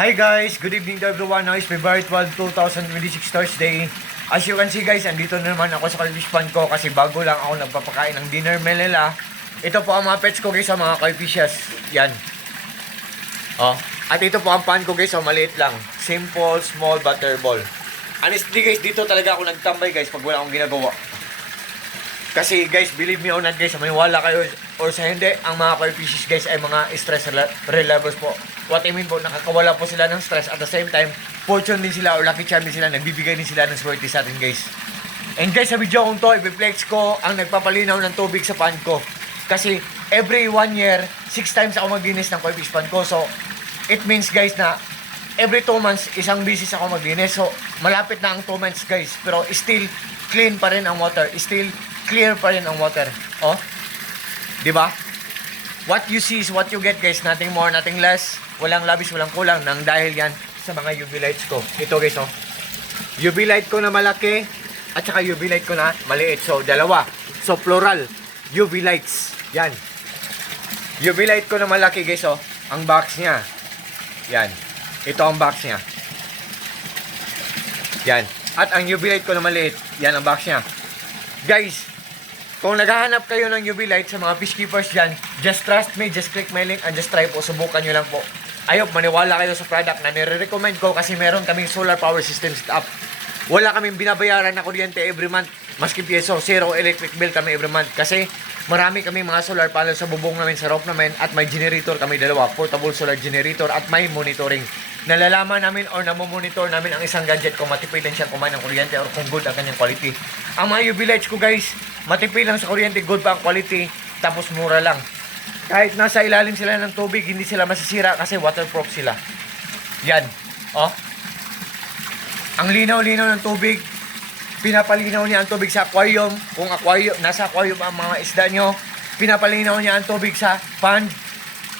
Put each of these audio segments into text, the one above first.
Hi guys, good evening to everyone. Now is February 12, 2026 Thursday. As you can see guys, andito na naman ako sa Koi Fish Pond ko kasi bago lang ako nagpapakain ng dinner meal nila. Ito po ang mga pets ko guys, mga Koi Fishes. Yan. Oh. At ito po ang pan ko guys, maliit lang. Simple, small butterball. Honestly guys, dito talaga ako nagtambay guys pag wala akong ginagawa. Kasi guys, believe me or not guys, maniwala kayo or sa hindi, ang mga Koi Fishes guys ay mga stress relievers po. What I mean po, nakakawala po sila ng stress at the same time, fortune din sila or lucky charm din sila, nagbibigay din sila ng swerte sa atin guys. And guys, sa video kong to, i-flex ko ang nagpapalinaw ng tubig sa pan ko. Kasi every 1 year, 6 times ako maglinis ng Koi Fish Pond ko. So, it means guys na every 2 months, isang bisis ako maglinis. So, malapit na ang 2 months guys. Pero still, clean pa rin ang water. Still, clear pa rin ang water. Oh, di ba? What you see is what you get guys. Nothing more, nothing less. Walang labis, walang kulang. Nang dahil yan sa mga UV lights ko. Ito guys, oh. UV light ko na malaki at saka UV light ko na maliit. So, dalawa. So, plural. UV lights. Yan. UV light ko na malaki guys, oh. Ang box niya. Yan. Ito ang box niya. Yan. At ang UV light ko na maliit. Yan ang box niya. Guys, kung naghahanap kayo ng UV light sa mga fish keepers dyan, just trust me, just click my link and just try po. Subukan nyo lang po. Ayop, maniwala kayo sa product na nire-recommend ko kasi meron kaming solar power system setup. Wala kaming binabayaran na kuryente every month. Maski piso, zero electric bill kami every month. Kasi marami kaming mga solar panel sa bubong namin, sa roof namin. At may generator kami dalawa, portable solar generator at may monitoring. Nalalaman namin or namomonitor namin ang isang gadget kung matipid lang siyang kumain ng kuryente or kung good ang kanyang quality. Ang mga UV lights ko guys, matipid lang sa kuryente, good pa ang quality, tapos mura lang. Kahit nasa ilalim sila ng tubig, hindi sila masisira kasi waterproof sila. Yan. Oh. Ang linaw-linaw ng tubig, pinapalinaw niya ang tubig sa aquarium. Kung aquarium, nasa aquarium ang mga isda nyo, pinapalinaw niya ang tubig sa pond.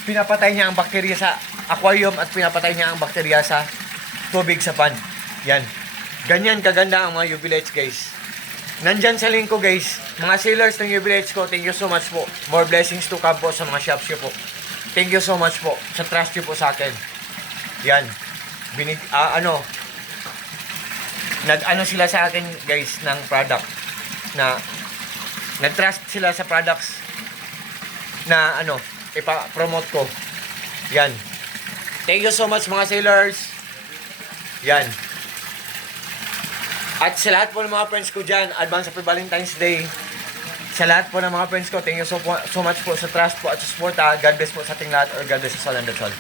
Pinapatay niya ang bakterya sa aquarium at pinapatay niya ang bakterya sa tubig sa pond. Yan. Ganyan kaganda ang mga UV lights guys. Nandyan sa link ko guys, mga sellers ng UV lights ko, thank you so much po. More blessings to come po sa mga shops nyo po. Thank you so much po sa trust nyo po sa akin. Yan. Nag-ano sila sa akin guys ng product na nag-trust sila sa products na ipa-promote ko. Yan. Thank you so much mga sellers. Yan. At sa lahat po ng mga friends ko dyan, advance happy Valentine's Day. Sa lahat po ng mga friends ko, thank you so much po sa trust po at sa support. God bless po sa ating lahat or God bless us all and that's all.